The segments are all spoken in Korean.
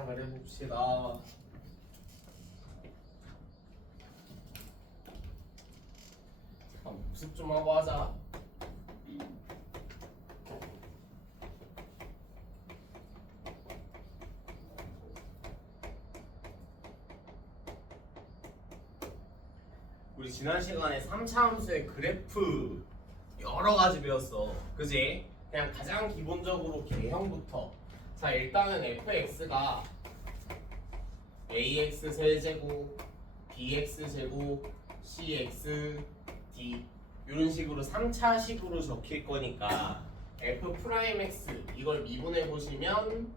시작을 해봅시다. 잠깐 복습 좀 하고 하자. 우리 지난 시간에 3차 함수의 그래프 여러 가지 배웠어. 그지? 그냥 가장 기본적으로 개형부터. 자, 일단은 fx가 ax 세제곱, bx 제곱, cx, d 이런 식으로 3차식으로 적힐 거니까 f'(x) 이걸 미분해 보시면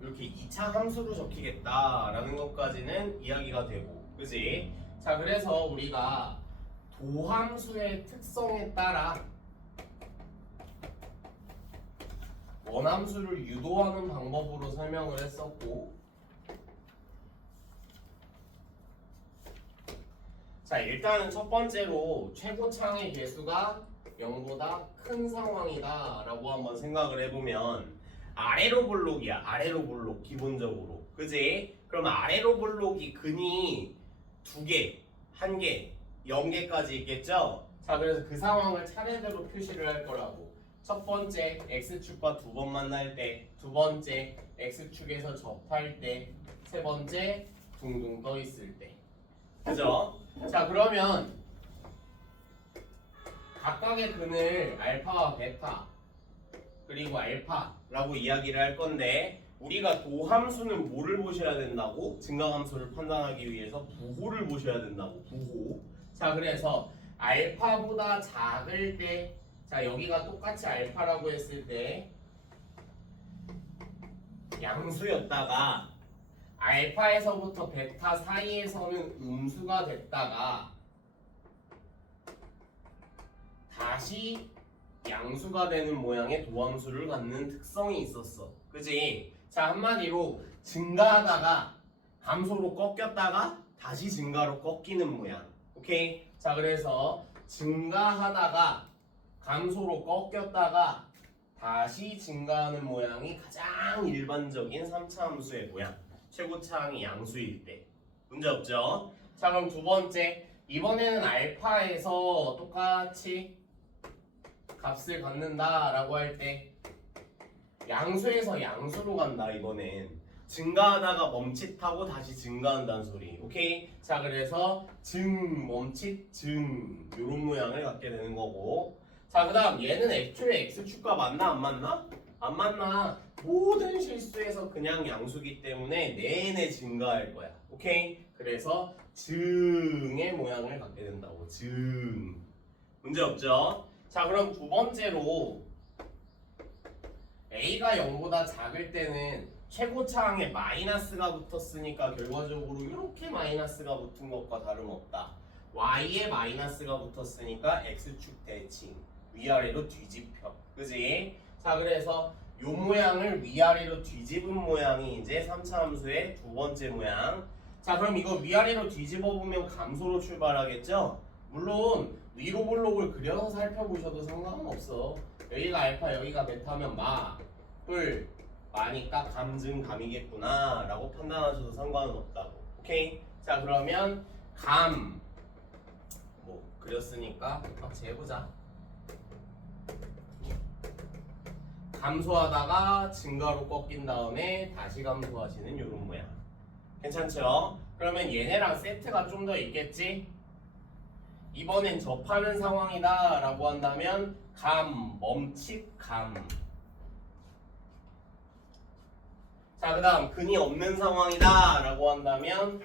이렇게 2차 함수로 적히겠다라는 것까지는 이야기가 되고, 그지? 자, 그래서 우리가 도함수의 특성에 따라 원함수를 유도하는 방법으로 설명을 했었고, 자, 일단은 첫 번째로 최고창의 개수가 0보다 큰 상황이다 라고 한번 생각을 해보면 아래로 볼록이야. 아래로 볼록 기본적으로, 그지? 그럼 아래로 볼록이 근이 2개, 1개, 0개까지 있겠죠? 자, 그래서 그 상황을 차례대로 표시를 할 거라고. 첫 번째 x축과 두 번 만날 때, 두 번째 x축에서 접할 때, 세 번째 둥둥 떠 있을 때, 그죠? 자, 그러면 각각의 근을 알파와 베타 그리고 알파라고 이야기를 할 건데, 우리가 도함수는 뭐를 보셔야 된다고? 증가함수를 판단하기 위해서 부호를 보셔야 된다고. 부호. 자, 그래서 알파보다 작을 때, 자, 여기가 똑같이 알파라고 했을 때 양수였다가 알파에서부터 베타 사이에서는 음수가 됐다가 다시 양수가 되는 모양의 도함수를 갖는 특성이 있었어. 그지? 자, 한마디로 증가하다가 감소로 꺾였다가 다시 증가로 꺾이는 모양. 오케이? 자, 그래서 증가하다가 감소로 꺾였다가 다시 증가하는 모양이 가장 일반적인 3차 함수의 모양. 최고차항이 양수일 때. 문제 없죠? 자, 그럼 두 번째. 이번에는 알파에서 똑같이 값을 갖는다 라고 할 때 양수에서 양수로 간다. 이번엔 증가하다가 멈칫하고 다시 증가한다는 소리. 오케이? 자, 그래서 멈칫, 이런 모양을 갖게 되는 거고, 자, 그 다음 얘는 애초에 x축과 맞나 안 맞나? 안 맞나? 모든 실수에서 그냥 양수기 때문에 내내 증가할 거야. 오케이? 그래서 증의 모양을 갖게 된다고. 문제 없죠? 자, 그럼 두 번째로 a가 0보다 작을 때는 최고차항에 마이너스가 붙었으니까 결과적으로 이렇게 마이너스가 붙은 것과 다름없다. y에 마이너스가 붙었으니까 x축 대칭 위아래로 뒤집혀. 그지? 자, 그래서 요 모양을 위아래로 뒤집은 모양이 이제 3차 함수의 두 번째 모양. 자, 그럼 이거 위아래로 뒤집어 보면 감소로 출발하겠죠? 물론 위로 볼록을 그려서 살펴보셔도 상관은 없어. 여기가 알파, 여기가 베타면 마니까 감이겠구나 라고 판단하셔도 상관은 없다고. 오케이? 자, 그러면 그렸으니까 같이 해보자. 감소하다가 증가로 꺾인 다음에 다시 감소하시는 이런 모양. 괜찮죠? 그러면 얘네랑 세트가 좀 더 있겠지? 이번엔 접하는 상황이다 라고 한다면 멈칫. 자, 그 다음 근이 없는 상황이다 라고 한다면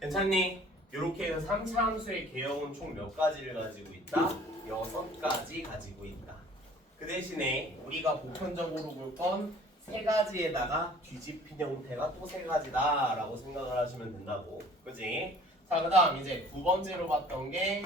괜찮니? 이렇게 해서 3차 함수의 개형은 총 몇 가지를 가지고 있다? 6가지 가지고 있다. 그 대신에 우리가 보편적으로 볼 건 3가지에다가 뒤집힌 형태가 또 3가지다 라고 생각을 하시면 된다고. 그지? 자, 그 다음 이제 두 번째로 봤던 게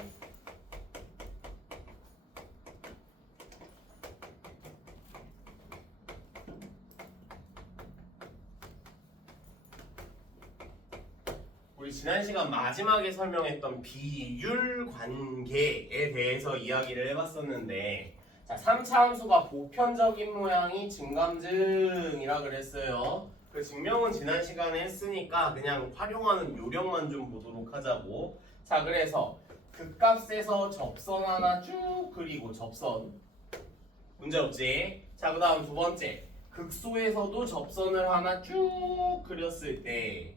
우리 지난 시간 마지막에 설명했던 비율 관계에 대해서 이야기를 해봤었는데, 자, 3차 함수가 보편적인 모양이 증감증이라 그랬어요. 그 증명은 지난 시간에 했으니까 그냥 활용하는 요령만 좀 보도록 하자고. 자, 그래서 극값에서 접선 하나 쭉 그리고 접선. 문제 없지? 자, 그 다음 두 번째. 극소에서도 접선을 하나 쭉 그렸을 때.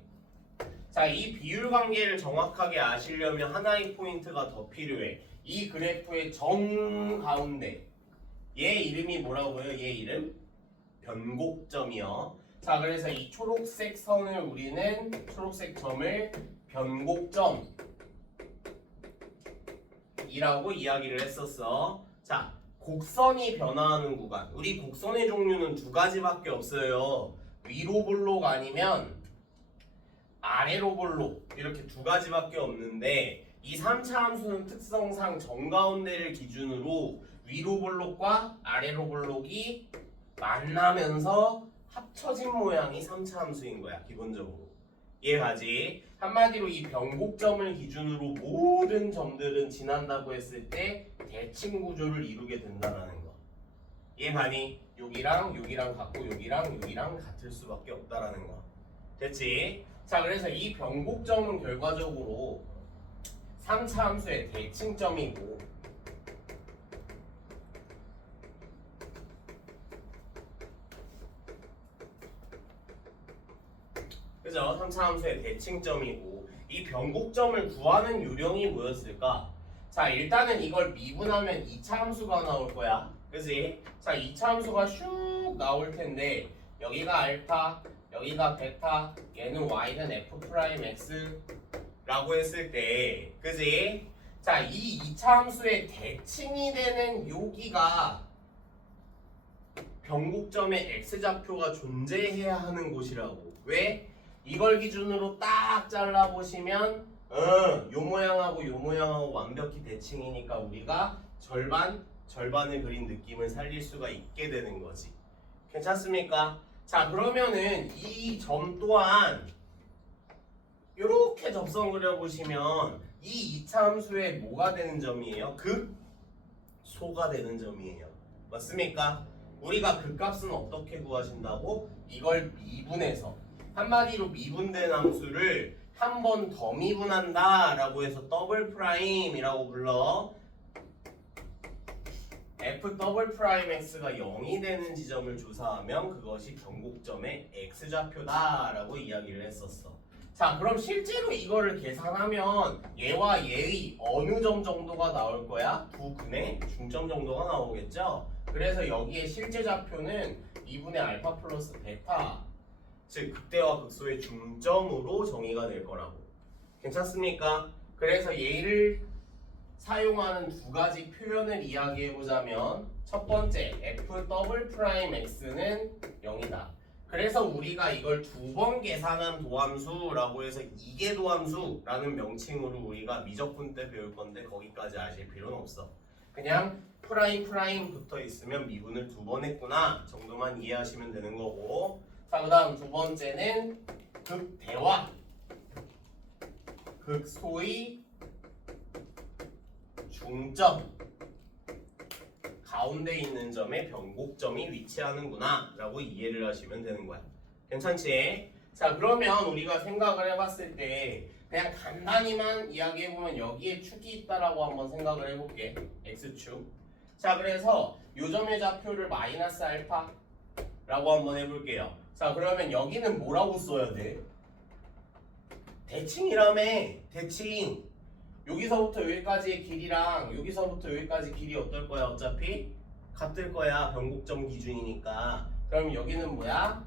자, 이 비율 관계를 정확하게 아시려면 하나의 포인트가 더 필요해. 이 그래프의 정 가운데. 얘 이름이 뭐라고요? 얘 이름? 변곡점이요. 자, 그래서 이 초록색 선을 우리는 초록색 점을 변곡점이라고 이야기를 했었어. 자, 곡선이 변화하는 구간. 우리 곡선의 종류는 두 가지밖에 없어요. 위로 볼록 아니면 아래로 볼록 이렇게 두 가지밖에 없는데 이 3차 함수는 특성상 정가운데를 기준으로 위로 볼록과 아래로 볼록이 만나면서 합쳐진 모양이 3차 함수인 거야. 기본적으로 이해가지? 한마디로 이 변곡점을 기준으로 모든 점들은 지난다고 했을 때 대칭 구조를 이루게 된다는 거. 이해가니? 여기랑 여기랑 같고 여기랑 여기랑 같을 수밖에 없다라는 거. 됐지? 자, 그래서 이 변곡점은 결과적으로 3차 함수의 대칭점이고 그죠? 3차 함수의 대칭점이고 이 변곡점을 구하는 요령이 뭐였을까? 자, 일단은 이걸 미분하면 2차 함수가 나올 거야. 그지? 자, 2차 함수가 슉 나올 텐데 여기가 알파, 여기가 베타, 얘는 y는 f'(x) 라고 했을 때 그지? 자, 이 2차 함수의 대칭이 되는 여기가 변곡점의 x좌표가 존재해야 하는 곳이라고. 왜? 이걸 기준으로 딱 잘라보시면 요 모양하고 요 모양하고 완벽히 대칭이니까 우리가 절반을 그린 느낌을 살릴 수가 있게 되는 거지. 괜찮습니까? 자, 그러면은 이 점 또한 이렇게 접선 그려보시면 이 2차 함수의 뭐가 되는 점이에요? 극소가 되는 점이에요. 맞습니까? 우리가 극값은 어떻게 구하신다고? 이걸 미분해서 한마디로 미분된 함수를 한 번 더 미분한다 라고 해서 더블 프라임이라고 불러. f'(x가 0이 되는 지점을 조사하면 그것이 변곡점의 x좌표다 라고 이야기를 했었어. 자, 그럼 실제로 이거를 계산하면 얘와 얘의 어느 점 정도가 나올 거야? 두 근의 중점 정도가 나오겠죠? 그래서 여기에 실제 좌표는 2분의 알파 플러스 베타, 즉 극대와 극소의 중점으로 정의가 될 거라고. 괜찮습니까? 그래서 얘를 사용하는 두 가지 표현을 이야기해보자면 첫 번째 f'(x는 0이다. 그래서 우리가 이걸 두 번 계산한 도함수라고 해서 이계 도함수라는 명칭으로 우리가 미적분 때 배울 건데 거기까지 아실 필요는 없어. 그냥 프라임 붙어 있으면 미분을 두 번 했구나 정도만 이해하시면 되는 거고. 자, 그 다음 두 번째는 극대와 극소의 중점 가운데 있는 점에 변곡점이 위치하는구나 라고 이해를 하시면 되는 거야. 괜찮지? 자, 그러면 우리가 생각을 해봤을 때 그냥 간단히만 이야기해보면 여기에 축이 있다라고 한번 생각을 해볼게. x축. 자, 그래서 요 점의 좌표를 마이너스 알파 라고 한번 해볼게요. 자, 그러면 여기는 뭐라고 써야 돼? 대칭이라며. 대칭. 여기서부터 여기까지의 길이랑 여기서부터 여기까지 길이 어떨 거야? 어차피 같을 거야. 변곡점 기준이니까. 그럼 여기는 뭐야?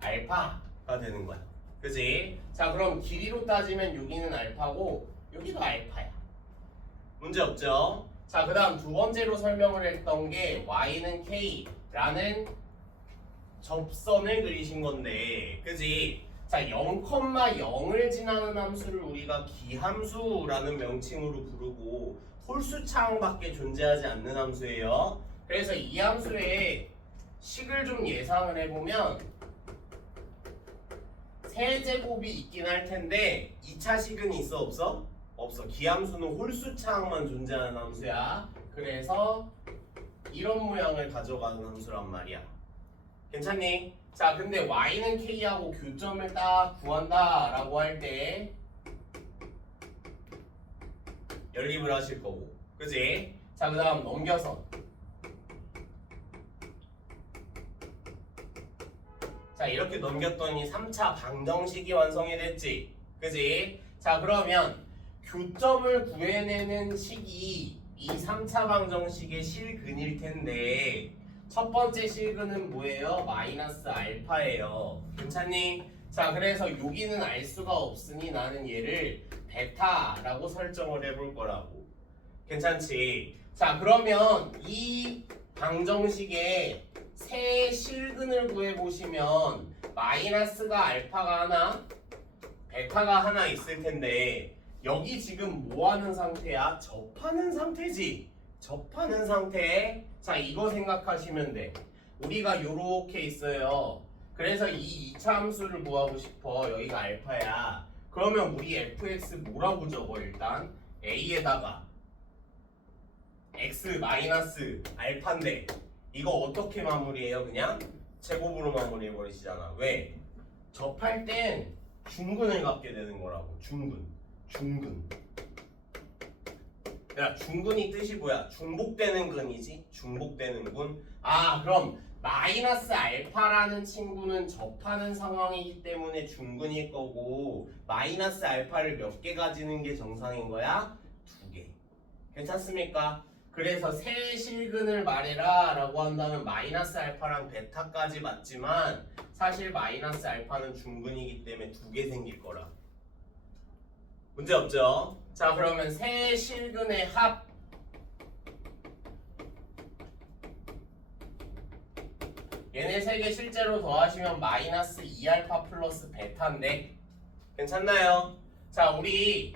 알파가 되는 거야. 그지? 자, 그럼 길이로 따지면 여기는 알파고 여기도 알파야. 문제 없죠? 자, 그 다음 두 번째로 설명을 했던 게 y는 k라는 접선을 그리신 건데 그지? 자, 0,0을 지나는 함수를 우리가 기함수라는 명칭으로 부르고 홀수차항밖에 존재하지 않는 함수예요. 그래서 이 함수의 식을 좀 예상을 해보면 세제곱이 있긴 할 텐데 2차 식은 있어 없어? 없어. 기함수는 홀수차항만 존재하는 함수야. 그래서 이런 모양을 가져가는 함수란 말이야. 괜찮니? 자, 근데 y는 k하고 교점을 딱 구한다 라고 할 때 연립을 하실 거고, 그지? 자, 그 다음 넘겨서 자, 이렇게 넘겼더니 3차 방정식이 완성이 됐지, 그지? 자, 그러면 교점을 구해내는 식이 이 3차 방정식의 실근일 텐데 첫 번째 실근은 뭐예요? 마이너스 알파예요. 괜찮니? 자, 그래서 여기는 알 수가 없으니 나는 얘를 베타라고 설정을 해볼 거라고. 괜찮지? 자, 그러면 이 방정식의 세 실근을 구해보시면 마이너스가 알파가 하나, 베타가 하나 있을 텐데 여기 지금 뭐 하는 상태야? 접하는 상태지. 접하는 상태. 자, 이거 생각하시면 돼. 우리가 요렇게 있어요. 그래서 이 2차 함수를 구하고 싶어. 여기가 알파야. 그러면 우리 fx 뭐라고 적어? 일단 a에다가 x 마이너스 알파인데 이거 어떻게 마무리해요? 그냥 제곱으로 마무리해버리시잖아. 왜? 접할 땐 중근을 갖게 되는 거라고. 중근. 야, 중근이 뜻이 뭐야? 중복되는 근이지? 중복되는 근. 아, 그럼 마이너스 알파라는 친구는 접하는 상황이기 때문에 중근일 거고 마이너스 알파를 몇 개 가지는 게 정상인 거야? 2개. 괜찮습니까? 그래서 세 실근을 말해라 라고 한다면 마이너스 알파랑 베타까지 맞지만 사실 마이너스 알파는 중근이기 때문에 2개 생길 거라. 문제 없죠? 자, 그러면 세 실근의 합 얘네 세 개 실제로 더하시면 마이너스 2알파 플러스 베타인데 괜찮나요? 자, 우리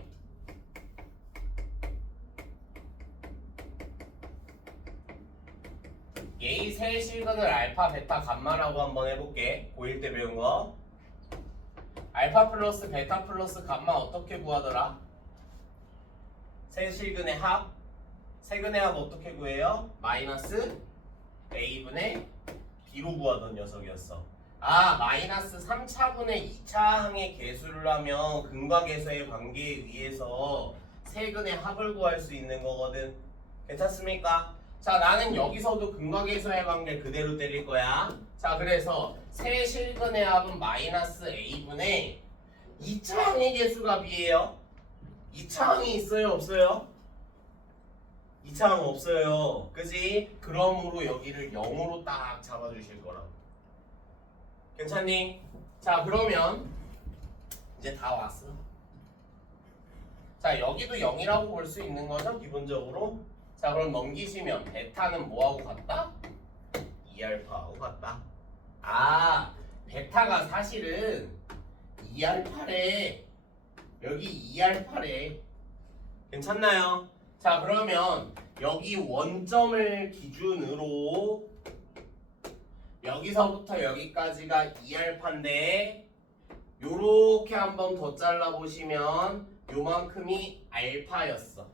얘 세 실근을 알파 베타 감마라고 한번 해볼게. 고1 때 배운 거. 알파 플러스 베타 플러스 감마 어떻게 구하더라? 세 실근의 합. 세근의 합 어떻게 구해요? 마이너스 a분의 b로 구하던 녀석이었어. 아, 마이너스 3차분의 2차항의 계수를 하면 근과 계수의 관계에 의해서 세근의 합을 구할 수 있는 거거든. 괜찮습니까? 자, 나는 여기서도 근과 계수의 관계를 그대로 때릴 거야. 자, 그래서 세 실근의 합은 마이너스 a분의 2차항의 계수가 b예요. 2차항이 있어요? 없어요? 2차항 없어요. 그지? 그러므로 여기를 0으로 딱 잡아주실 거라고. 괜찮니? 자, 그러면 이제 다 왔어. 자, 여기도 0이라고 볼 수 있는 거죠? 기본적으로. 자, 그럼 넘기시면 베타는 뭐하고 같다? 2알파하고 같다. 아, 베타가 사실은 2알파래. 여기 2알파래. 괜찮나요? 자, 그러면 여기 원점을 기준으로 여기서부터 여기까지가 2알파인데 요렇게 한번 더 잘라보시면 요만큼이 알파였어.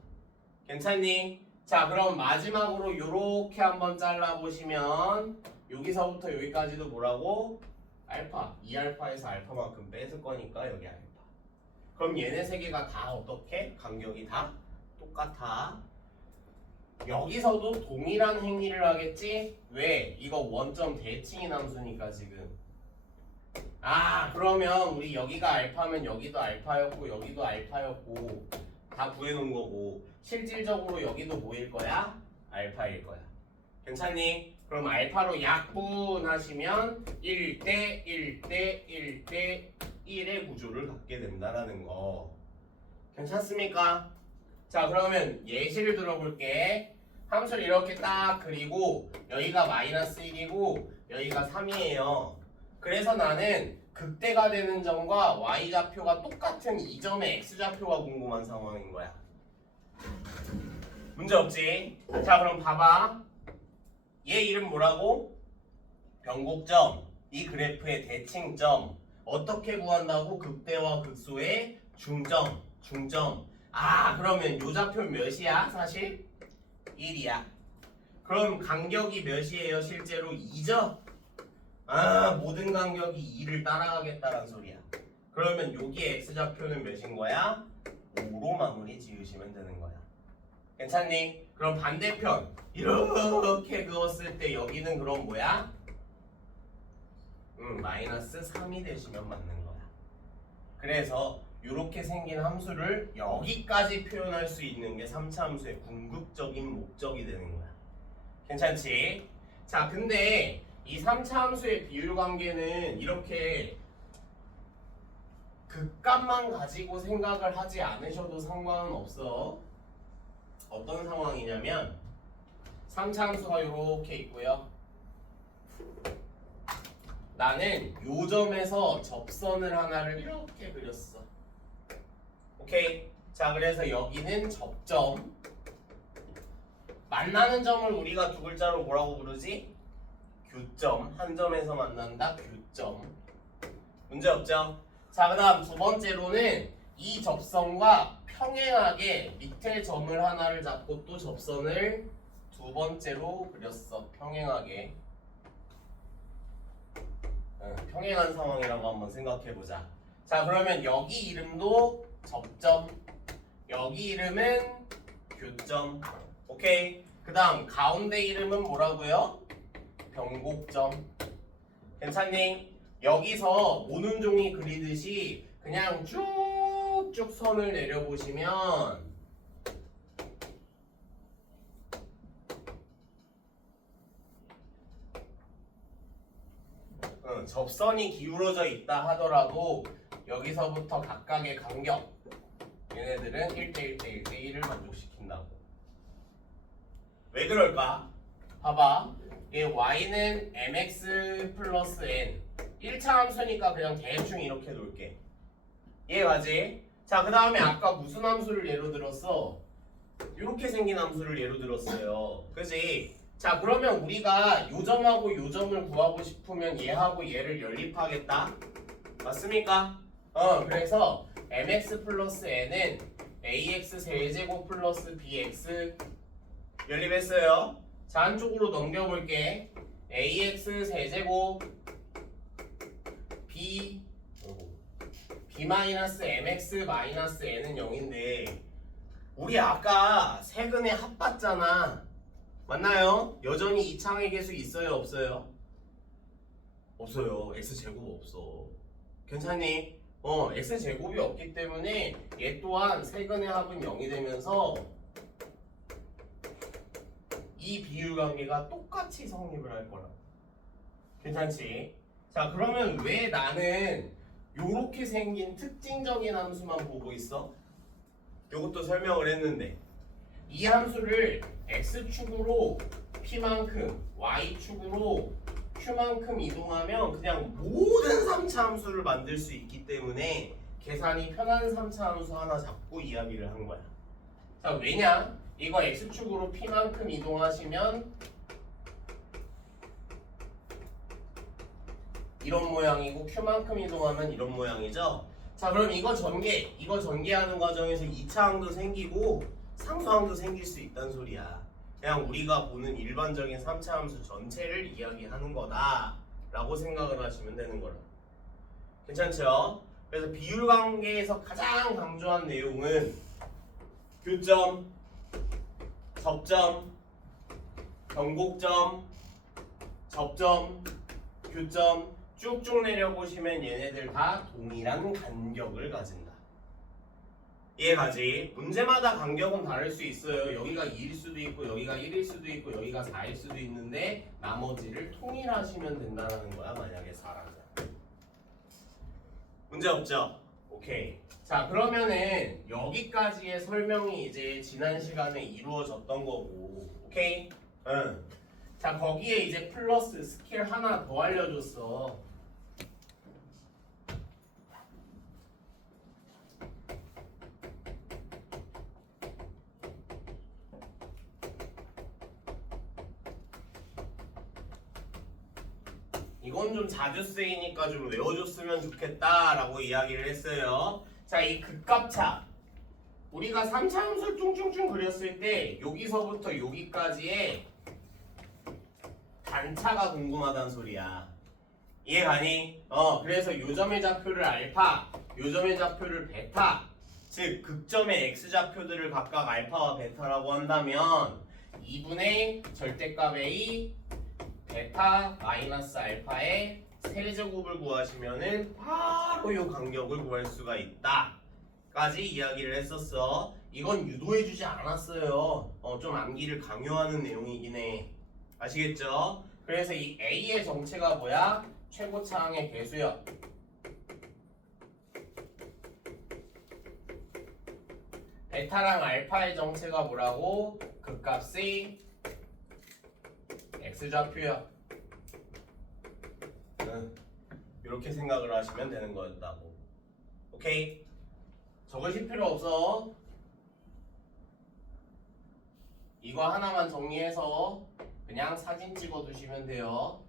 괜찮니? 자, 그럼 마지막으로 요렇게 한번 잘라보시면 여기서부터 여기까지도 뭐라고? 알파. 2알파에서 알파만큼 뺏을 거니까 여기 알파. 그럼 얘네 세 개가 다 어떻게? 간격이 다 똑같아. 여기서도 동일한 행위를 하겠지? 왜? 이거 원점 대칭인 함수니까 지금. 아, 그러면 우리 여기가 알파면 여기도 알파였고 여기도 알파였고 다 구해놓은 거고 실질적으로 여기도 뭐일 거야? 알파일 거야. 괜찮니? 그럼 알파로 약분하시면 1대 1대 1대 1의 구조를 갖게 된다라는 거. 괜찮습니까? 자, 그러면 예시를 들어볼게. 함수를 이렇게 딱 그리고 여기가 마이너스 1이고 여기가 3이에요. 그래서 나는 극대가 되는 점과 y좌표가 똑같은 이 점의 x좌표가 궁금한 상황인 거야. 문제 없지? 자, 그럼 봐봐. 얘 이름 뭐라고? 변곡점. 이 그래프의 대칭점. 어떻게 구한다고? 극대와 극소의 중점. 아, 그러면 요 좌표 몇이야? 사실 1이야. 그럼 간격이 몇이에요? 실제로 2죠? 아, 모든 간격이 2를 따라가겠다는 소리야. 그러면 여기에 x좌표는 몇인 거야? 5로 마무리 지으시면 되는 거야. 괜찮니? 그럼 반대편 이렇게 그었을 때 여기는 그럼 뭐야? 마이너스 3이 되시면 맞는 거야. 그래서 이렇게 생긴 함수를 여기까지 표현할 수 있는 게 3차 함수의 궁극적인 목적이 되는 거야. 괜찮지? 자, 근데 이 3차 함수의 비율 관계는 이렇게 극값만 가지고 생각을 하지 않으셔도 상관은 없어. 어떤 상황이냐면 3차 함수가 이렇게 있고요. 나는 요 점에서 접선을 하나를 이렇게 그렸어. 오케이. 자, 그래서 여기는 접점. 만나는 점을 우리가 두 글자로 뭐라고 부르지? 교점. 한 점에서 만난다. 교점. 문제 없죠? 자, 그 다음 두 번째로는 이 접선과 평행하게 밑에 점을 하나를 잡고 또 접선을 두 번째로 그렸어. 평행하게. 평행한 상황이라고 한번 생각해보자. 자, 그러면 여기 이름도 접점, 여기 이름은 교점. 오케이. 그 다음 가운데 이름은 뭐라고요? 변곡점. 괜찮니? 여기서 모눈종이 그리듯이 그냥 쭉쭉 선을 내려보시면 접선이 기울어져 있다 하더라도 여기서부터 각각의 간격 얘네들은 1대1 대 1대1을 만족시킨다고. 왜 그럴까? 봐봐. 얘 y는 mx 플러스 n 1차 함수니까 그냥 대충 이렇게 놓을게. 이해가지? 자, 그 다음에 아까 무슨 함수를 예로 들었어? 이렇게 생긴 함수를 예로 들었어요. 그지? 자, 그러면 우리가 요 점하고 요 점을 구하고 싶으면 얘하고 얘를 연립하겠다. 맞습니까? 그래서 mx 플러스 n은 ax 세제곱 플러스 bx 연립했어요. 자, 한쪽으로 넘겨볼게. ax 세제곱 b 마이너스 mx 마이너스 n은 0인데 우리 아까 세근에 합 봤잖아. 맞나요? 여전히 이창의 계수 있어요? 없어요? 없어요. x제곱 없어. 괜찮니? x제곱이 없기 때문에 얘 또한 세근의 합은 0이 되면서 이 비율관계가 똑같이 성립을 할 거라. 괜찮지? 자, 그러면 왜 나는 요렇게 생긴 특징적인 함수만 보고 있어? 요것도 설명을 했는데 이 함수를 x축으로 p만큼 y축으로 q만큼 이동하면 그냥 모든 3차 함수를 만들 수 있기 때문에 계산이 편한 3차 함수 하나 잡고 이야기를 한 거야. 자, 왜냐? 이거 x축으로 p만큼 이동하시면 이런 모양이고 q만큼 이동하면 이런 모양이죠. 자, 그럼 이거 전개하는 과정에서 2차항도 생기고 상수항도 생길 수 있다는 소리야. 그냥 우리가 보는 일반적인 3차 함수 전체를 이야기하는 거다 라고 생각을 하시면 되는 거라. 괜찮죠? 그래서 비율관계에서 가장 강조한 내용은 교점, 접점, 변곡점, 접점, 교점 쭉쭉 내려보시면 얘네들 다 동일한 간격을 가진다. 이해가지? 문제마다 간격은 다를 수 있어요. 여기가 2일 수도 있고 여기가 1일 수도 있고 여기가 4일 수도 있는데 나머지를 통일하시면 된다는 거야. 만약에 4라면 문제 없죠? 오케이. 자, 그러면은 여기까지의 설명이 이제 지난 시간에 이루어졌던 거고, 오케이? 응. 자, 거기에 이제 플러스 스킬 하나 더 알려줬어. 이건 좀 자주 쓰이니까 좀 외워줬으면 좋겠다라고 이야기를 했어요. 자, 이 극값차 우리가 3차 함수를 퉁퉁퉁 그렸을 때 여기서부터 여기까지의 반차가 궁금하단 소리야. 이해가니? 그래서 요점의 좌표를 알파, 요점의 좌표를 베타, 즉 극점의 x좌표들을 각각 알파와 베타라고 한다면 2분의 절대값 a 베타 마이너스 알파의 세제곱을 구하시면은 바로 이 간격을 구할 수가 있다 까지 이야기를 했었어. 이건 유도해주지 않았어요. 좀 암기를 강요하는 내용이긴 해. 아시겠죠? 그래서 이 a의 정체가 뭐야? 최고차항의 개수요. 베타랑 알파의 정체가 뭐라고? 극값의 x좌표요. 이렇게 생각을 하시면 되는 거였다고. 오케이? 적으실 필요 없어. 이거 하나만 정리해서 그냥 사진 찍어 두시면 돼요.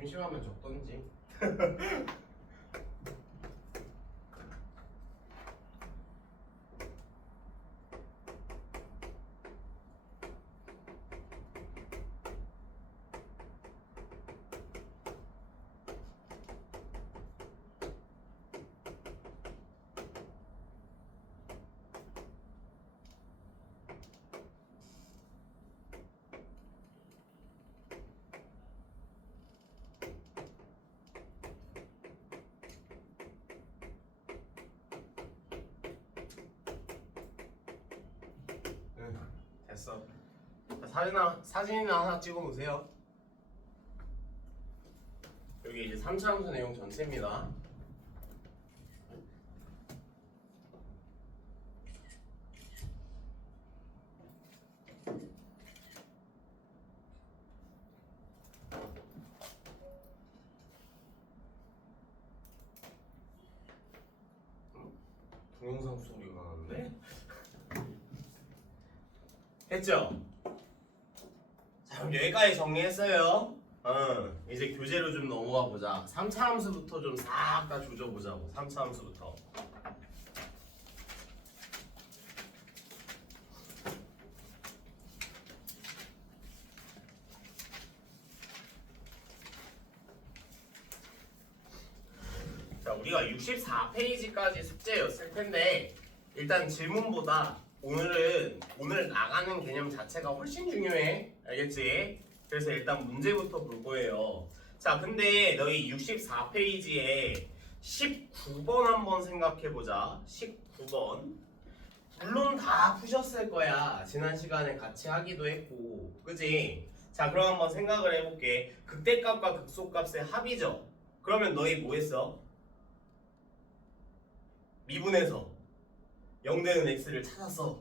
심심하면 적던지. 됐어. 사진이나 하나 찍어 놓으세요. 여기 이제 3차 함수 내용 전체입니다. 동영상 소리가 나는데? 했죠? 자, 그럼 여기까지 정리했어요. 이제 교재로 좀 넘어가 보자. 3차 함수부터 좀 싹 다 조져보자고. 3차 함수부터. 자, 우리가 64페이지까지 숙제였을 텐데 일단 질문보다 오늘 나가는 개념 자체가 훨씬 중요해. 알겠지? 그래서 일단 문제부터 볼 거예요. 자, 근데 너희 64페이지에 19번 한번 생각해보자. 19번. 물론 다 푸셨을 거야. 지난 시간에 같이 하기도 했고. 그지? 자, 그럼 한번 생각을 해볼게. 극대값과 극소값의 합이죠? 그러면 너희 뭐 했어? 미분해서 0되는 x를 찾았어.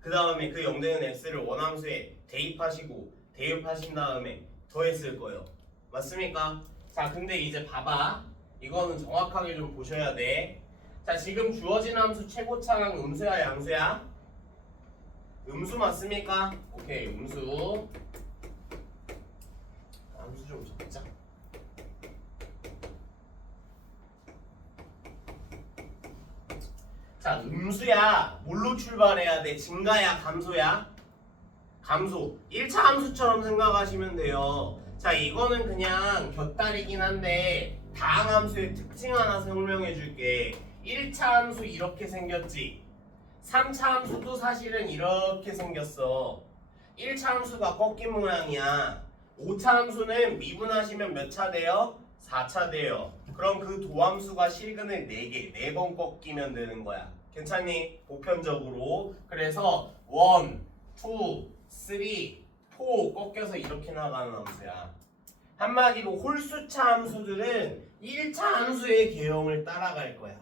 그 다음에 그 0되는 x를 원함수에 대입하시고 대입하신 다음에 더했을 거예요. 맞습니까? 자, 근데 이제 봐봐. 이거는 정확하게 좀 보셔야 돼. 자, 지금 주어진 함수 최고차항 음수야 양수야? 음수 맞습니까? 오케이, 음수. 함수 좀 적자. 자, 음수야. 뭘로 출발해야 돼? 증가야? 감소야? 감소. 1차 함수처럼 생각하시면 돼요. 자, 이거는 그냥 곁다리긴 한데 다항 함수의 특징 하나 설명해 줄게. 1차 함수 이렇게 생겼지. 3차 함수도 사실은 이렇게 생겼어. 1차 함수가 꺾인 모양이야. 오차 함수는 미분하시면 몇 차 돼요? 4차 돼요. 그럼 그 도함수가 실근을 4개, 4번 꺾이면 되는 거야. 괜찮니? 보편적으로. 그래서 1, 2, 3, 4 꺾여서 이렇게 나가는 함수야. 한마디로 홀수차 함수들은 1차 함수의 개형을 따라갈 거야.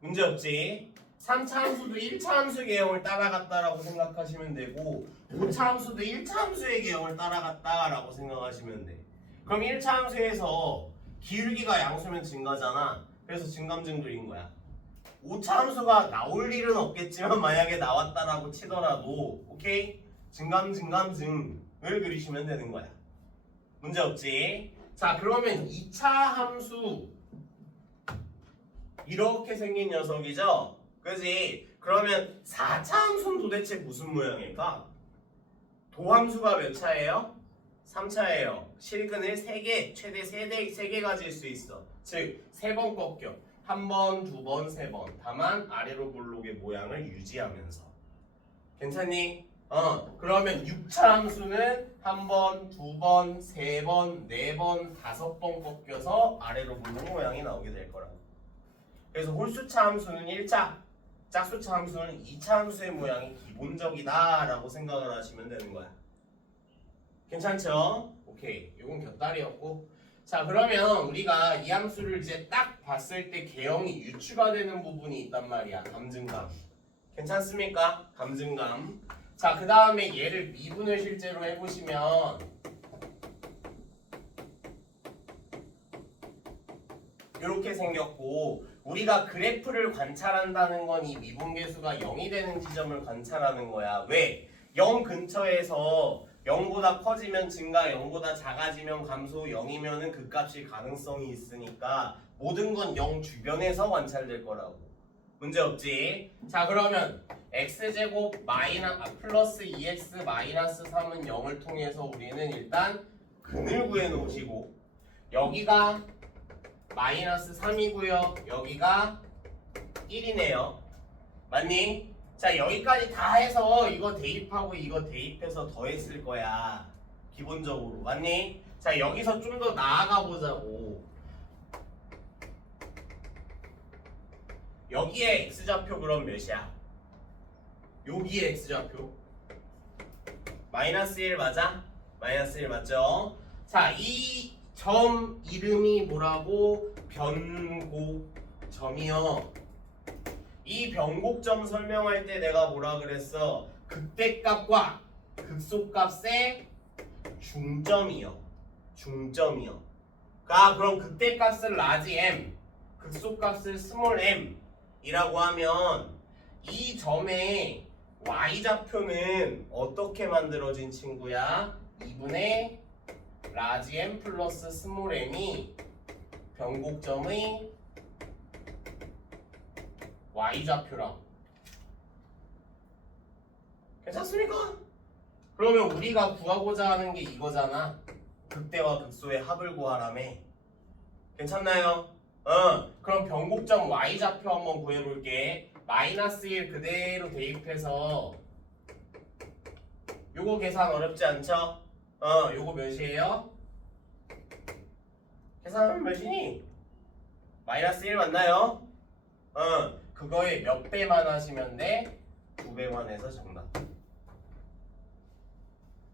문제없지? 3차 함수도 1차 함수 개형을 따라갔다라고 생각하시면 되고 5차 함수도 1차 함수의 개형을 따라갔다라고 생각하시면 돼. 그럼 1차 함수에서 기울기가 양수면 증가잖아. 그래서 증감증 그린 거야. 5차 함수가 나올 일은 없겠지만 만약에 나왔다라고 치더라도 오케이? 증감증을 그리시면 되는 거야. 문제없지? 자, 그러면 2차 함수 이렇게 생긴 녀석이죠? 그지? 그러면 4차 함수는 도대체 무슨 모양일까? 도함수가 몇 차예요? 3차예요. 실근을 3개, 최대 3개 가질 수 있어. 즉, 3번 꺾여. 1번, 2번, 3번. 다만 아래로 볼록의 모양을 유지하면서. 괜찮니? 그러면 6차 함수는 1번, 2번, 3번, 4번, 5번 꺾여서 아래로 볼록 모양이 나오게 될 거라고. 그래서 홀수차 함수는 1차, 짝수차 함수는 2차 함수의 모양이 기본적이다 라고 생각을 하시면 되는 거야. 괜찮죠? 오케이. 이건 곁다리였고. 자, 그러면 우리가 이 함수를 이제 딱 봤을 때 개형이 유추가 되는 부분이 있단 말이야. 감증감. 괜찮습니까? 감증감. 자, 그 다음에 얘를 미분을 실제로 해보시면 이렇게 생겼고 우리가 그래프를 관찰한다는 건 이 미분계수가 0이 되는 지점을 관찰하는 거야. 왜? 0 근처에서 0보다 커지면 증가, 0보다 작아지면 감소, 0이면은 그 값일 가능성이 있으니까 모든 건 0 주변에서 관찰될 거라고. 문제 없지? 자, 그러면 x제곱 플러스 2x 마이너스 3은 0을 통해서 우리는 일단 근을 구해 놓으시고 여기가 마이너스 3이고요. 여기가 1이네요. 맞니? 자, 여기까지 다 해서 이거 대입하고 이거 대입해서 더했을 거야. 기본적으로. 맞니? 자, 여기서 좀 더 나아가 보자고. 여기에 x좌표 그럼 몇이야? 여기에 x좌표 마이너스 1 맞아? 마이너스 1 맞죠? 자, 이 점 이름이 뭐라고? 변곡점이요. 이 변곡점 설명할 때 내가 뭐라 그랬어? 극대값과 극소값의 중점이요. 중점이요. 그럼 극대값을 라지 m, 극소값을 스몰 m 이라고 하면 이 점의 y좌표는 어떻게 만들어진 친구야? 2분의 라지 m 플러스 스몰 m이 변곡점의 y좌표라고. 괜찮습니까? 그러면 우리가 구하고자 하는 게 이거잖아. 극대와 극소의 합을 구하라며. 괜찮나요? 그럼 변곡점 y좌표 한번 구해볼게. 마이너스 1 그대로 대입해서 요거 계산 어렵지 않죠? 요거 몇이에요? 계산하면 몇이니? 마이너스 1 맞나요? 그거에 몇 배만 하시면 돼? 2배만 해서 정답.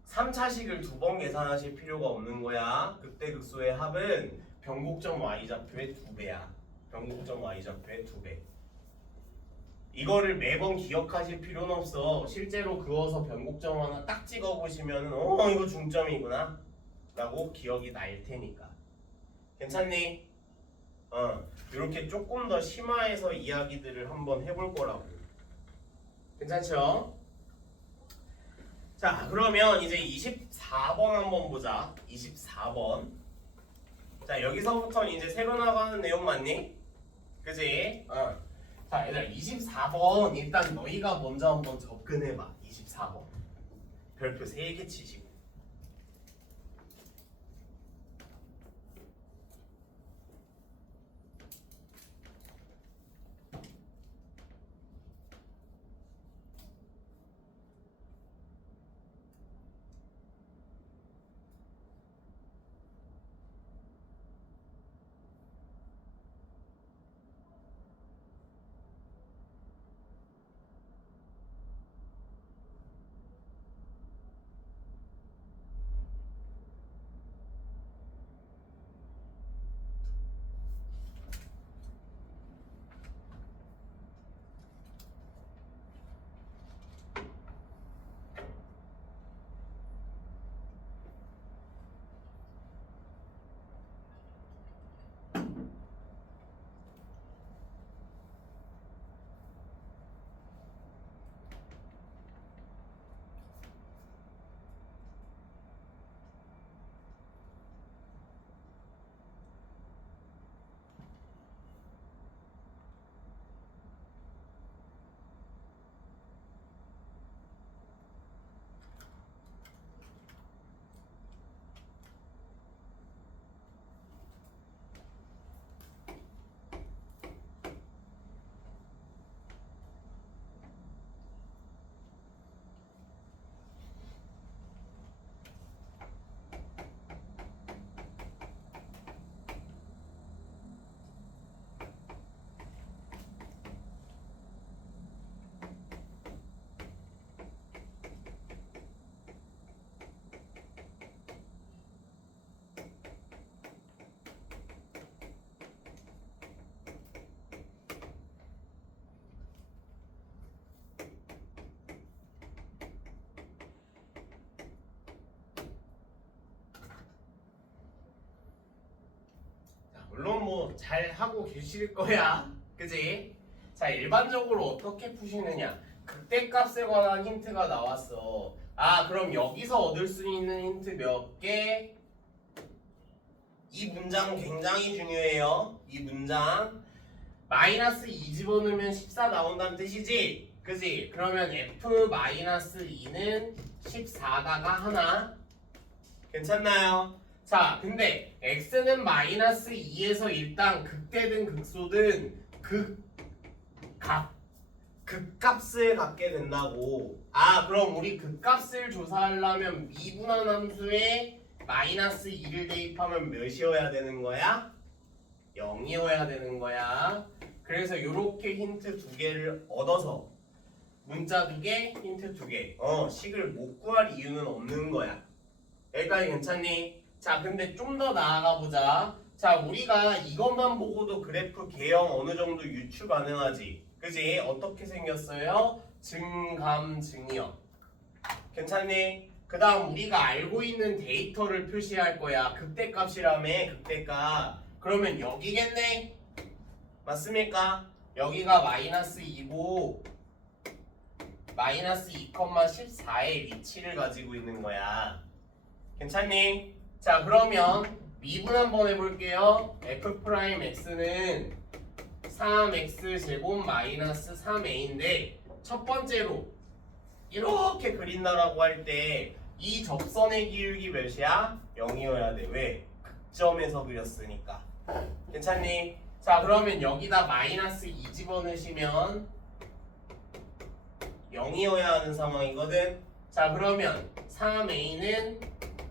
3차식을 2번 계산하실 필요가 없는 거야. 극대 극소의 합은 변곡점 y좌표의 2배야. 변곡점 y좌표의 2배. 이거를 매번 기억하실 필요는 없어. 실제로 그어서 변곡점 하나 딱 찍어보시면 이거 중점이구나 라고 기억이 날 테니까. 괜찮니? 이렇게 조금 더 심화해서 이야기들을 한번 해볼 거라고. 괜찮죠? 자, 그러면 이제 24번 한번 보자. 24번. 자, 여기서부터는 이제 새로 나가는 내용 맞니? 그지? 자, 얘들아 24번 일단 너희가 먼저 한번 접근해봐. 24번. 별표 3개 치시고. 물론 뭐 잘 하고 계실 거야, 그지? 자, 일반적으로 어떻게 푸시느냐? 극대값에 관한 힌트가 나왔어. 아, 그럼 여기서 얻을 수 있는 힌트 몇 개? 이 문장 굉장히 중요해요. 이 문장 마이너스 2 집어넣으면 14 나온다는 뜻이지? 그지? 그러면 F-2는 14다가 하나. 괜찮나요? 자, 근데 x는 마이너스 2에서 일단 극대든 극소든 극값을 갖게 된다고. 아, 그럼 우리 극값을 조사하려면 미분한 함수에 마이너스 2를 대입하면 몇이어야 되는 거야? 0이어야 되는 거야. 그래서 이렇게 힌트 두 개를 얻어서 문자 두 개, 힌트 두 개. 식을 못 구할 이유는 없는 거야. 여기까지 괜찮니? 자, 근데 좀 더 나아가 보자. 자, 우리가 이것만 보고도 그래프 개형 어느 정도 유추 가능하지. 그지? 어떻게 생겼어요? 증감증이요. 괜찮니? 그 다음 우리가 알고 있는 데이터를 표시할 거야. 극대값이라며, 극대값. 그러면 여기겠네? 맞습니까? 여기가 마이너스 2고 마이너스 2,14의 위치를 가지고 있는 거야. 괜찮니? 자, 그러면 미분 한번 해볼게요. F'X는 3x 제곱 마이너스 3a인데 첫 번째로 이렇게 그린다라고 할 때 이 접선의 기울기 몇이야? 0이어야 돼. 왜? 극점에서 그렸으니까. 괜찮니? 자, 그러면 여기다 마이너스 2 집어넣으시면 0이어야 하는 상황이거든. 자, 그러면 3a는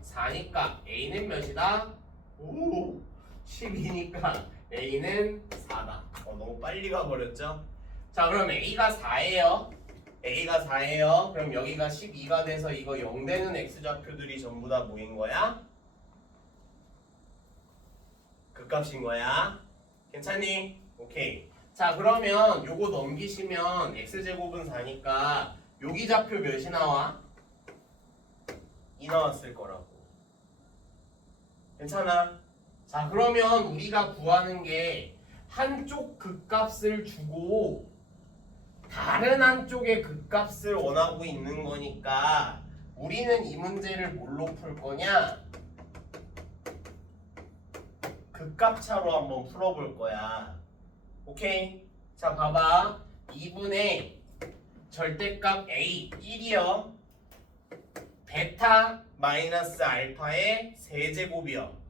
4니까 a는 몇이다? 오, 12니까 a는 4다. 너무 빨리 가버렸죠? 자, 그럼 a가 4예요. a가 4예요. 그럼 여기가 12가 돼서 이거 0 되는 x좌표들이 전부 다 뭐인 거야? 극값인 거야. 괜찮니? 오케이. 자, 그러면 요거 넘기시면 x제곱은 4니까 여기 좌표 몇이 나와? 2 나왔을 거라고. 괜찮아? 자, 그러면 우리가 구하는 게 한쪽 극값을 주고 다른 한쪽의 극값을 원하고 있는 거니까 우리는 이 문제를 뭘로 풀 거냐? 극값차로 한번 풀어볼 거야. 오케이? 자, 봐봐. 2분의 절대값 a 1이요. 베타 마이너스 알파의 세제곱이요.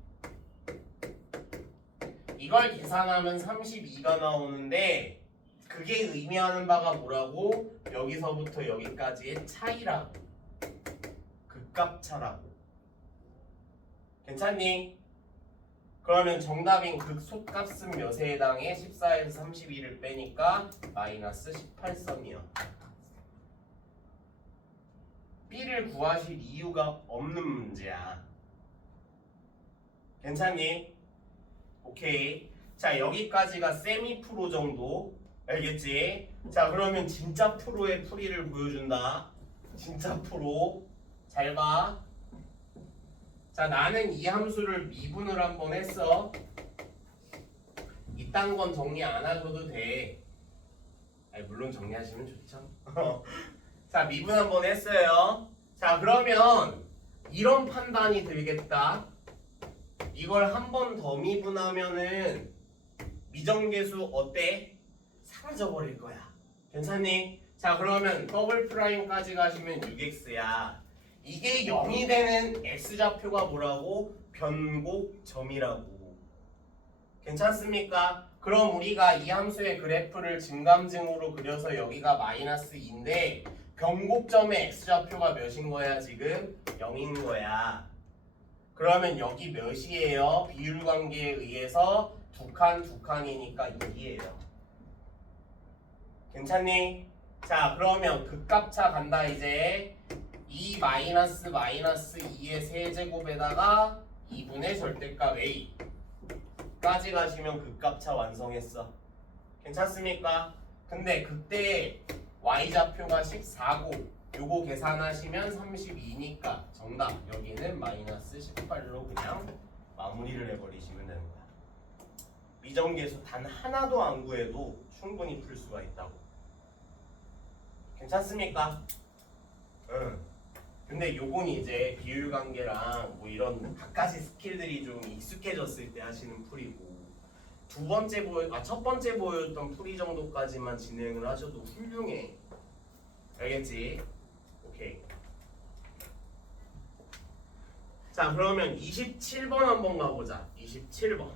이걸 계산하면 32가 나오는데 그게 의미하는 바가 뭐라고? 여기서부터 여기까지의 차이라고. 극값차라고. 괜찮니? 그러면 정답인 극소값은 몇에 해당해? 14에서 32를 빼니까 마이너스 18선이요. B를 구하실 이유가 없는 문제야. 괜찮니? 오케이. 자, 여기까지가 세미 프로 정도. 알겠지? 자, 그러면 진짜 프로의 풀이를 보여준다. 진짜 프로. 잘 봐. 자, 나는 이 함수를 미분을 한번 했어. 이딴 건 정리 안 하셔도 돼. 아니, 물론 정리하시면 좋죠. 자, 미분 한번 했어요. 자, 그러면 이런 판단이 들겠다. 이걸 한 번 더 미분하면은 미정계수 어때? 사라져버릴 거야. 괜찮니? 자, 그러면 더블 프라임까지 가시면 6x야. 이게 0이 되는 x좌표가 뭐라고? 변곡점이라고. 괜찮습니까? 그럼 우리가 이 함수의 그래프를 증감증으로 그려서 여기가 마이너스 2인데 변곡점의 x좌표가 몇인 거야 지금? 0인 거야. 그러면 여기 몇이에요? 비율관계에 의해서 두 칸이니까 2예요. 괜찮니? 자, 그러면 극값차 간다 이제. 2 마이너스 2의 세제곱에다가 2분의 절대값 a 까지 가시면 극값차 완성했어. 괜찮습니까? 근데 그때 y좌표가 14고 요거 계산하시면 32니까 정답 여기는 마이너스 18로 그냥 마무리를 해버리시면 되는 거야. 미정계수 단 하나도 안 구해도 충분히 풀 수가 있다고. 괜찮습니까? 응. 근데 요건 이제 비율관계랑 뭐 이런 갖가지 스킬들이 좀 익숙해졌을 때 하시는 풀이고, 첫 번째 보였던 풀이 정도까지만 진행을 하셔도 훌륭해. 알겠지? 오케이. 자, 그러면 27번 한번 가보자. 27번.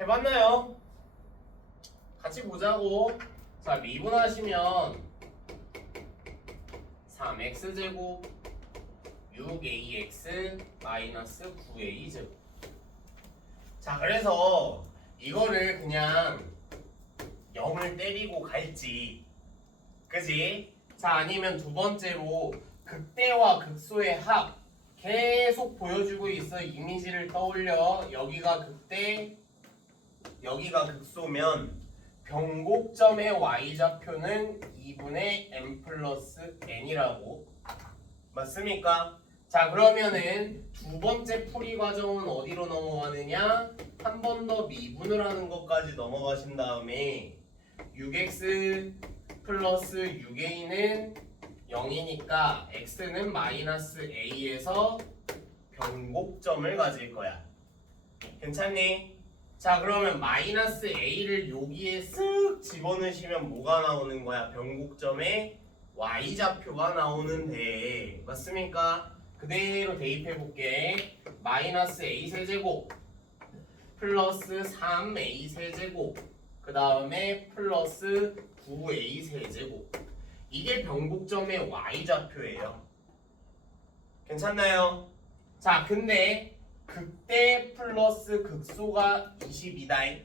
해봤나요? 같이 보자고. 자, 미분하시면 3x제곱 6ax 마이너스 9a제곱. 자, 그래서 이거를 그냥 0을 때리고 갈지, 그지? 자, 아니면 두 번째로 극대와 극소의 합 계속 보여주고 있어. 이미지를 떠올려. 여기가 극대, 여기가 극소면 변곡점의 y좌표는 2분의 n 플러스 n이라고. 맞습니까? 자, 그러면은 두 번째 풀이 과정은 어디로 넘어가느냐? 한 번 더 미분을 하는 것까지 넘어가신 다음에 6x 플러스 6a는 0이니까 x는 마이너스 a에서 변곡점을 가질 거야. 괜찮니? 자, 그러면 마이너스 a를 여기에 쓱 집어넣으시면 뭐가 나오는 거야? 변곡점에 y좌표가 나오는데, 맞습니까? 그대로 대입해 볼게. 마이너스 a 세제곱 플러스 3a 세제곱 그 다음에 플러스 9a 세제곱. 이게 변곡점의 y좌표예요. 괜찮나요? 자, 근데 극대 플러스 극소가 22다.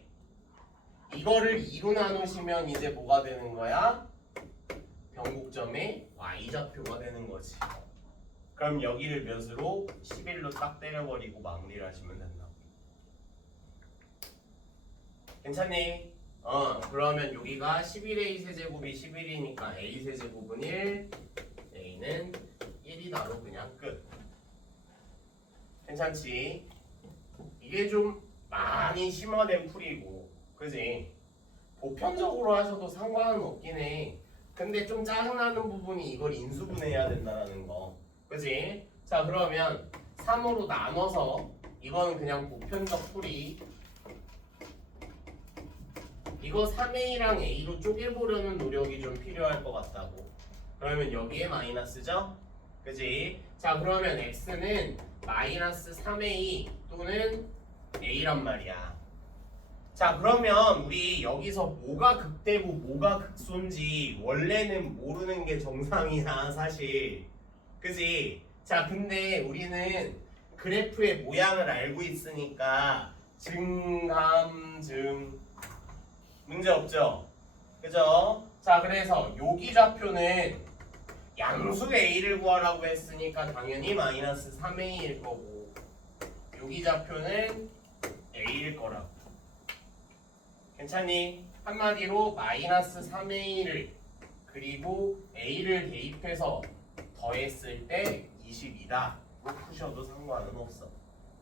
이거를 2로 나누시면 이제 뭐가 되는 거야? 변곡점의 y좌표가 되는 거지. 그럼 여기를 몇으로? 11로 딱 때려버리고 마무리를 하시면 된다. 괜찮니? 그러면 여기가 11a 세제곱이 11이니까 a 세제곱은 1, a는 1이다로 그냥 끝. 괜찮지? 이게 좀 많이 심화된 풀이고, 그지? 보편적으로 하셔도 상관은 없긴 해. 근데 좀 짜증나는 부분이 이걸 인수분해해야 된다는 거, 그지? 자, 그러면 3으로 나눠서 이거는 그냥 보편적 풀이. 이거 3a랑 a로 쪼개보려는 노력이 좀 필요할 것 같다고. 그러면 여기에 마이너스죠? 그지? 자, 그러면 x는 마이너스 3a 또는 a란 말이야. 자, 그러면 우리 여기서 뭐가 극대고 뭐가 극소인지 원래는 모르는 게 정상이야, 사실. 그지? 자, 근데 우리는 그래프의 모양을 알고 있으니까 증감증 문제 없죠? 그죠? 자, 그래서 여기 좌표는 양수 a를 구하라고 했으니까 당연히 마이너스 3a일 거고, 여기 좌표는 a일 거라고. 괜찮니? 한마디로 마이너스 3a를 그리고 a를 대입해서 더했을 때 22다. 뭐 푸셔도 상관은 없어.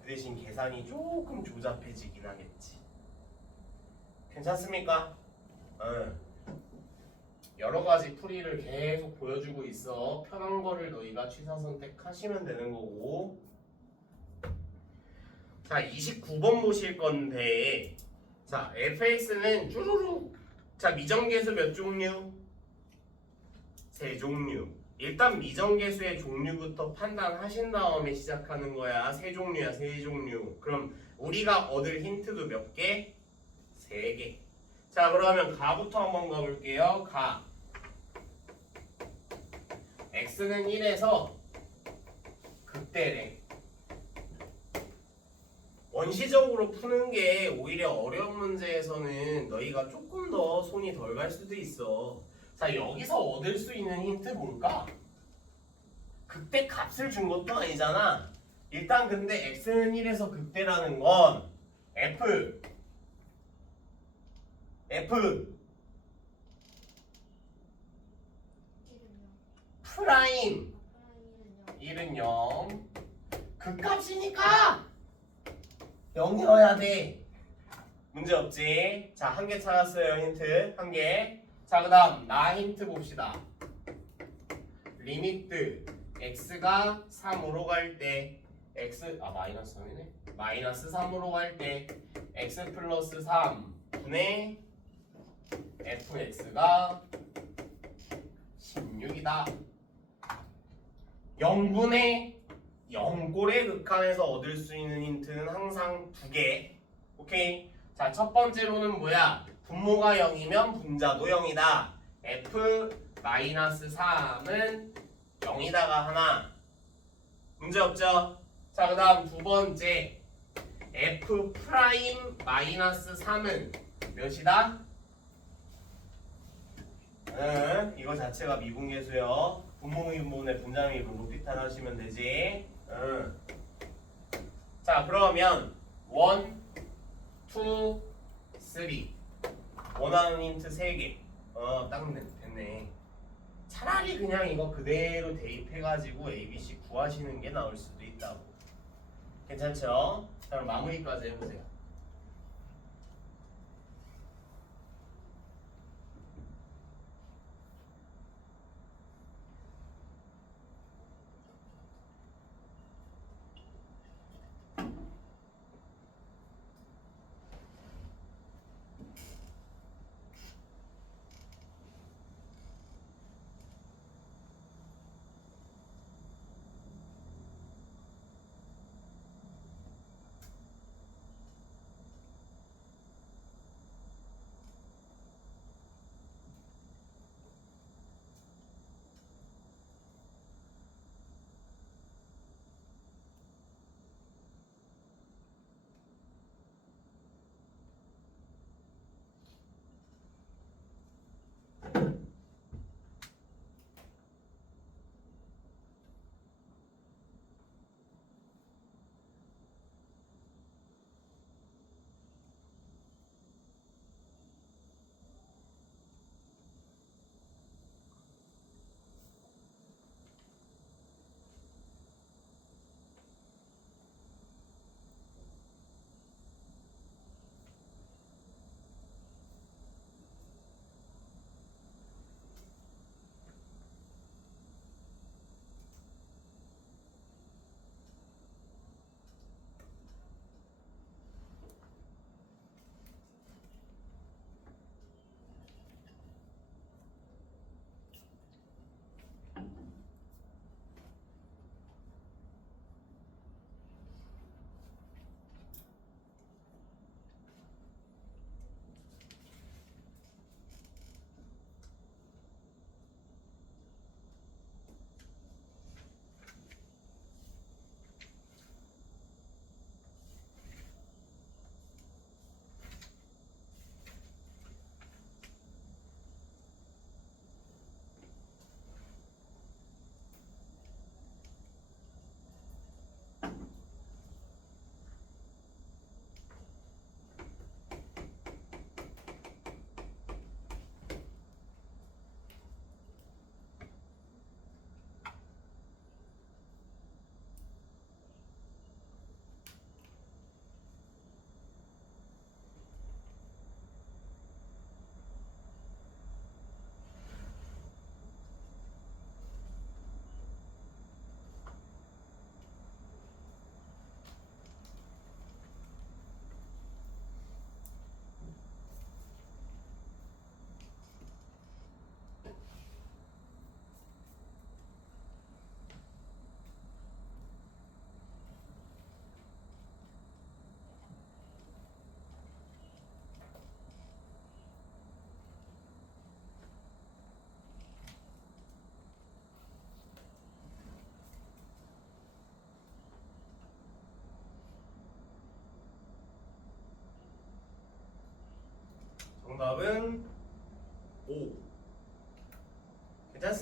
그 대신 계산이 조금 조잡해지긴 하겠지. 괜찮습니까? 여러 가지 풀이를 계속 보여주고 있어. 편한 거를 너희가 취사 선택하시면 되는 거고. 자, 29번 보실 건데, 자, fx는 쭈루룩. 자, 미정계수 몇 종류? 세 종류. 일단 미정계수의 종류부터 판단하신 다음에 시작하는 거야. 세 종류야, 세 종류. 그럼 우리가 얻을 힌트도 몇 개? 세 개. 자, 그러면 가부터 한번 가볼게요. 가. x는 1에서 극대래. 원시적으로 푸는 게 오히려 어려운 문제에서는 너희가 조금 더 손이 덜 갈 수도 있어. 자, 여기서 얻을 수 있는 힌트 뭘까? 극대 값을 준 것도 아니잖아. 일단 근데 x는 1에서 극대라는 건 f 프라임 1은 0. 극값이니까 0이어야 돼. 문제 없지? 자, 한 개 찾았어요. 힌트 한 개. 자, 그 다음 나 힌트 봅시다. 리미트 x가 3으로 갈 때 마이너스 3이네. 마이너스 3으로 갈 때 x 플러스 3 분의 fx가 16이다. 0분의 0꼴의 극한에서 얻을 수 있는 힌트는 항상 두 개. 오케이? 자, 첫 번째로는 뭐야? 분모가 0이면 분자도 0이다. f-3은 0이다가 하나. 문제 없죠? 자, 그 다음 두 번째. f'-3은 몇이다? 이거 자체가 미분계수요. 분모미분의 분자미분 루피탄 하시면 되지. 자, 그러면 1, 2, 3 원하는 힌트 3개. 딱 됐네. 차라리 그냥 이거 그대로 대입해가지고 ABC 구하시는 게 나을 수도 있다고. 괜찮죠? 자, 그럼 마무리까지 해보세요.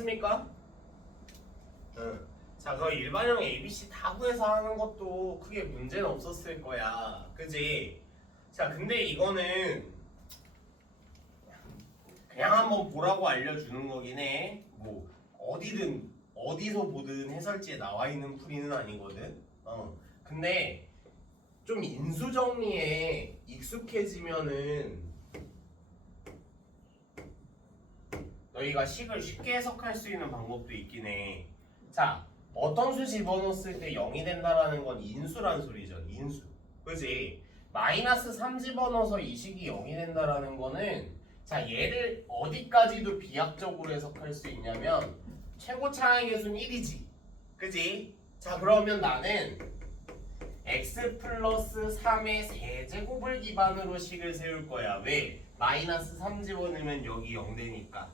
괜찮습니까? 응. 자, 그 일반형 ABC 다 구해서 하는 것도 크게 문제는 없었을 거야. 그지? 자, 근데 이거는 그냥 한번 보라고 알려주는 거긴 해. 뭐 어디든 어디서 보든 해설지에 나와 있는 풀이는 아니거든. 근데 좀 인수 정리에 익숙해지면은 너희가 식을 쉽게 해석할 수 있는 방법도 있긴 해. 자, 어떤 수 집어넣었을 때 0이 된다라는 건 인수란 소리죠. 인수. 그지? 마이너스 3 집어넣어서 이 식이 0이 된다라는 거는 자, 얘를 어디까지도 비약적으로 해석할 수 있냐면 최고 차항의 개수는 1이지. 그지? 자, 그러면 나는 x 플러스 3의 세제곱을 기반으로 식을 세울 거야. 왜? 마이너스 3 집어넣으면 여기 0 되니까.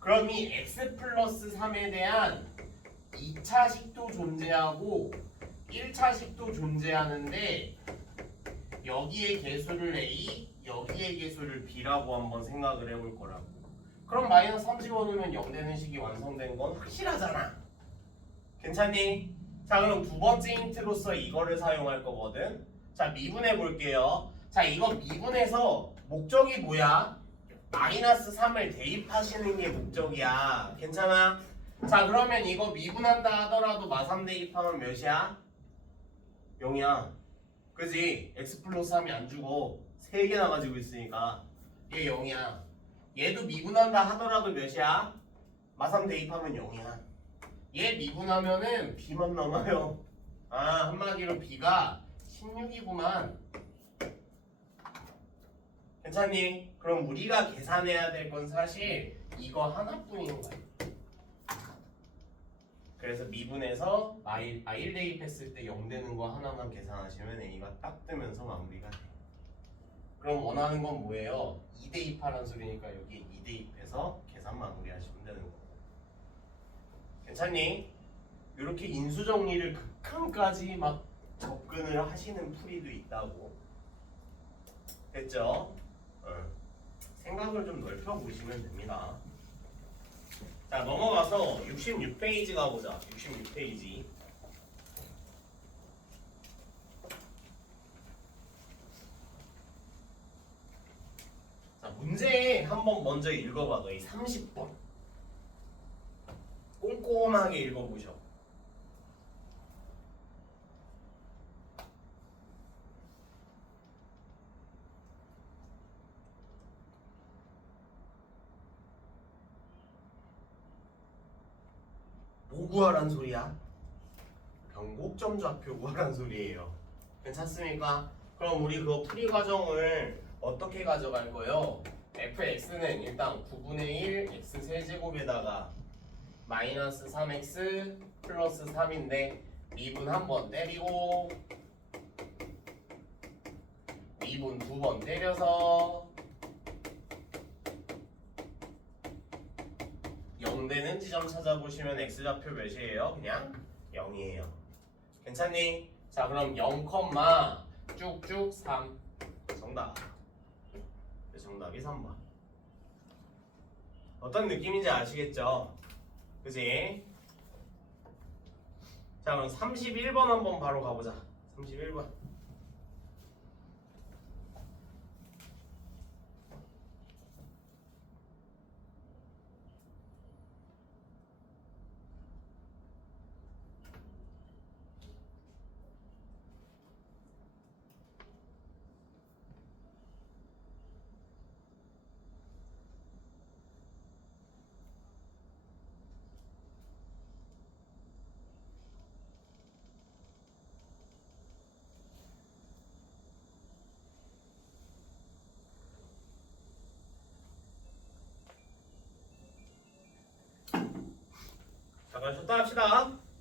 그럼 이 x 플러스 3에 대한 2차식도 존재하고 1차식도 존재하는데 여기에 개수를 a, 여기에 개수를 b라고 한번 생각을 해볼 거라고. 그럼 마이너스 3 집어넣으면 0 되는 식이 완성된 건 확실하잖아. 괜찮니? 자, 그럼 두 번째 힌트로서 이거를 사용할 거거든. 자, 미분해 볼게요. 자, 이거 미분해서 목적이 뭐야? 마이너스 3을 대입하시는 게 목적이야. 괜찮아? 자, 그러면 이거 미분한다 하더라도 마3 대입하면 몇이야? 0이야. 그지? x 플러스 3이 안 주고 3개나 가지고 있으니까 얘 0이야. 얘도 미분한다 하더라도 몇이야? 마3 대입하면 0이야. 얘 미분하면은 b만 남아요. 아, 한마디로 b가 16이구만. 괜찮니? 그럼 우리가 계산해야 될 건 사실 이거 하나뿐인 거야. 그래서 미분해서 R 대입했을 때 0 되는 거 하나만 계산하시면 A가 딱 뜨면서 마무리가 돼. 그럼 원하는 건 뭐예요? 2 대입하라는 소리니까 여기 2 대입해서 계산 마무리하시면 되는 거. 괜찮니? 이렇게 인수 정리를 극한까지 막 접근을 하시는 풀이도 있다고. 됐죠? 생각을 좀 넓혀 보시면 됩니다. 자, 넘어가서 66페이지 가보자. 66페이지. 자, 문제 한번 먼저 읽어봐. 너희 30번. 꼼꼼하게 읽어보셔. 뭐 구하란 소리야? 변곡점 좌표 구하란 소리예요. 괜찮습니까? 그럼 우리 그 풀이 과정을 어떻게 가져갈 거예요? fx는 일단 9분의 1 x 세제곱에다가 마이너스 3x 플러스 3인데 미분 한 번 때리고 미분 두 번 때려서 0 되는 지점 찾아보시면 x좌표 몇이에요? 그냥 0이에요. 괜찮니? 자, 그럼 0, 쭉쭉 3. 정답. 정답이 3번. 어떤 느낌인지 아시겠죠? 그지? 자, 그럼 31번 한번 바로 가보자. 31번. 잠깐 쉬었다 합시다.